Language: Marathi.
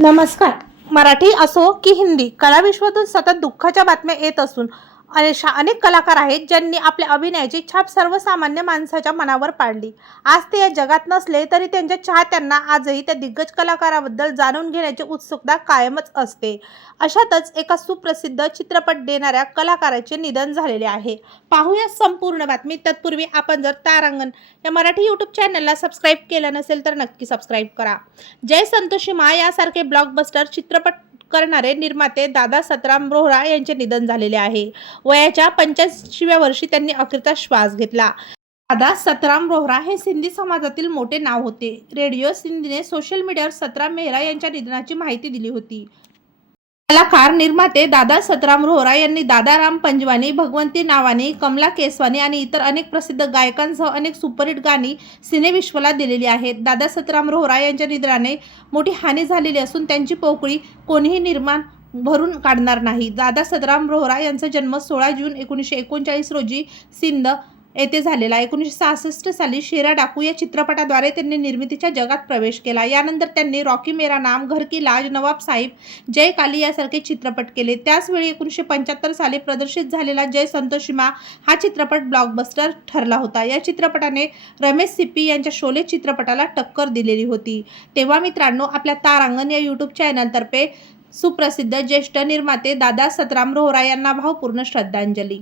नमस्कार. मराठी असो की हिंदी, कलाविश्वातून सतत दुःखाच्या बातम्या येत असून अनेक कलाकार आहेत ज्यांनी आपल्या अभिनयाची छाप सर्वसामान्य माणसाच्या मनावर पाडली. आज ते या जगात नसले तरी त्यांच्या चाहत्यांना आजही त्या दिग्गज कलाकाराबद्दल जाणून घेण्याची उत्सुकता कायमच असते. अशातच एका सुप्रसिद्ध चित्रपट देणाऱ्या कलाकाराचे निधन झालेले आहे. पाहूया संपूर्ण बातमी. तत्पूर्वी आपण जर तारांगण या मराठी यूट्यूब चॅनलला सबस्क्राईब केलं नसेल तर नक्की सबस्क्राईब करा. जय संतोषी मा यासारखे ब्लॉकबस्टर चित्रपट करणारे निर्माते दादा सतराम रोहरा यांचे निधन झालेले आहे. वयाच्या 85व्या वर्षी त्यांनी अखेरचा श्वास घेतला. दादा सतराम रोहरा हे सिंधी समाजातील मोठे नाव होते. रेडिओ सिंधीने सोशल मीडियावर सतराम मेहरा यांच्या निधनाची माहिती दिली होती. कलाकार निर्माते दादा सतराम रोहरा यांनी दादाराम पंजवानी, भगवंती नावानी, कमला केसवानी आणि इतर अनेक प्रसिद्ध गायकांसह अनेक सुपरहिट गाणी सिनेविश्वाला दिलेली आहेत. दादा सतराम रोहरा यांच्या निधनाने मोठी हानी झालेली असून त्यांची पोकळी कोणीही भरून काढणार नाही. दादा सतराम रोहरा यांचा जन्म 16 जून 1939 रोजी सिंध येथे झालेला. 1966 साली शेरा डाकू या चित्रपटाद्वारे त्यांनी निर्मितीच्या जगात प्रवेश केला. यानंतर त्यांनी रॉकी मेरा नाम, घर की लाज, नवाब साहिब, जय काली यासारखे चित्रपट केले. त्याचवेळी 1975 साली प्रदर्शित झालेला जय संतोषी मा हा चित्रपट ब्लॉकबस्टर ठरला होता. या चित्रपटाने रमेश सिप्पी यांच्या शोले चित्रपटाला टक्कर दिलेली होती. तेव्हा मित्रांनो, आपल्या तारांगण या यूट्यूब चॅनलतर्फे सुप्रसिद्ध ज्येष्ठ निर्माते दादा सतराम रोहरा यांना भावपूर्ण श्रद्धांजली.